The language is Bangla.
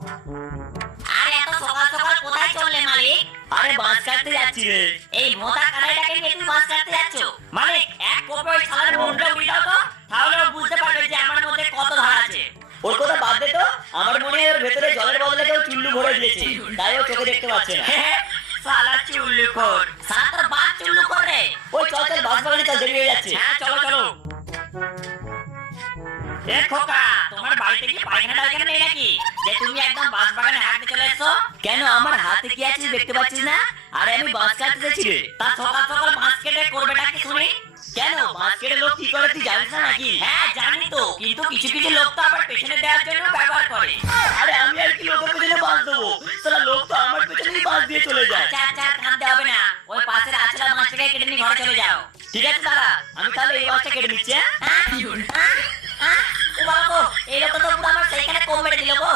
আরে এত সকাল সকাল কোথায় চললে মালিক? আরে বাঁশ কাটতে যাচ্ছি রে। এই মোটা কানাইটাকে নিয়ে তুমি মাছ কাটতে যাচ্ছ? মালিক এক কোপে ওই শালার মনটা উড়িয়ে দাও তো, তাহলে ও বুঝতে পারবে যে আমার মধ্যে কত ধার আছে। ওর কথা বাদ দে তো, আমার মনে হয় ওর ভেতরে জলের বদলে কেউ চুল্লু ভরে দিয়েছে, তাই ও চোখে দেখতে পাচ্ছে না। শালা চুল্লুখোর, শালা তোর বাপ চুল্লুখোর রে। ওই চল চল বাঁশ বাগানে চল, দেরি হয়ে যাচ্ছে। হ্যাঁ চলো চলো। এ খোকা, তোমার বাড়িতে কি পায়খানা টায়খানা নেই নাকি যে তুমি একদম বাঁশ বাগানে হাঁটতে চলে এসছো? কেন, আমার হাতে কি আছে দেখতে পাচ্ছিস না? আরে আমি বাঁশ কাটতে যাচ্ছি রে। তা সকাল সকাল বাঁশ কেটে করবেটা কি শুনি? কেন, বাঁশ কেটে লোক কি করে তুই জানিস না নাকি? হ্যাঁ জানি তো, কিন্তু কিছু কিছু লোক তো আবার পেছনে দেওয়ার জন্য ব্যবহার করে। আরে আমি আর কি লোকের পেছনে বাঁশ দেবো? সালা লোক তো আমার পেছনেই বাঁশ দিয়ে চলে যায়। আচ্ছা আচ্ছা, কাঁদতে হবে না, ওই পাশের আছলা মাছটাকে কেটে নিয়ে ঘরে চলে যাও। ঠিক আছে দাদা, আমি তাহলে এই বাঁশটা কেটে নিচ্ছি। হ্যাঁ? ও বাবা গো, এই লোকটা তো পুরো আমার সেইখানে কোপ মেরে দিল গো।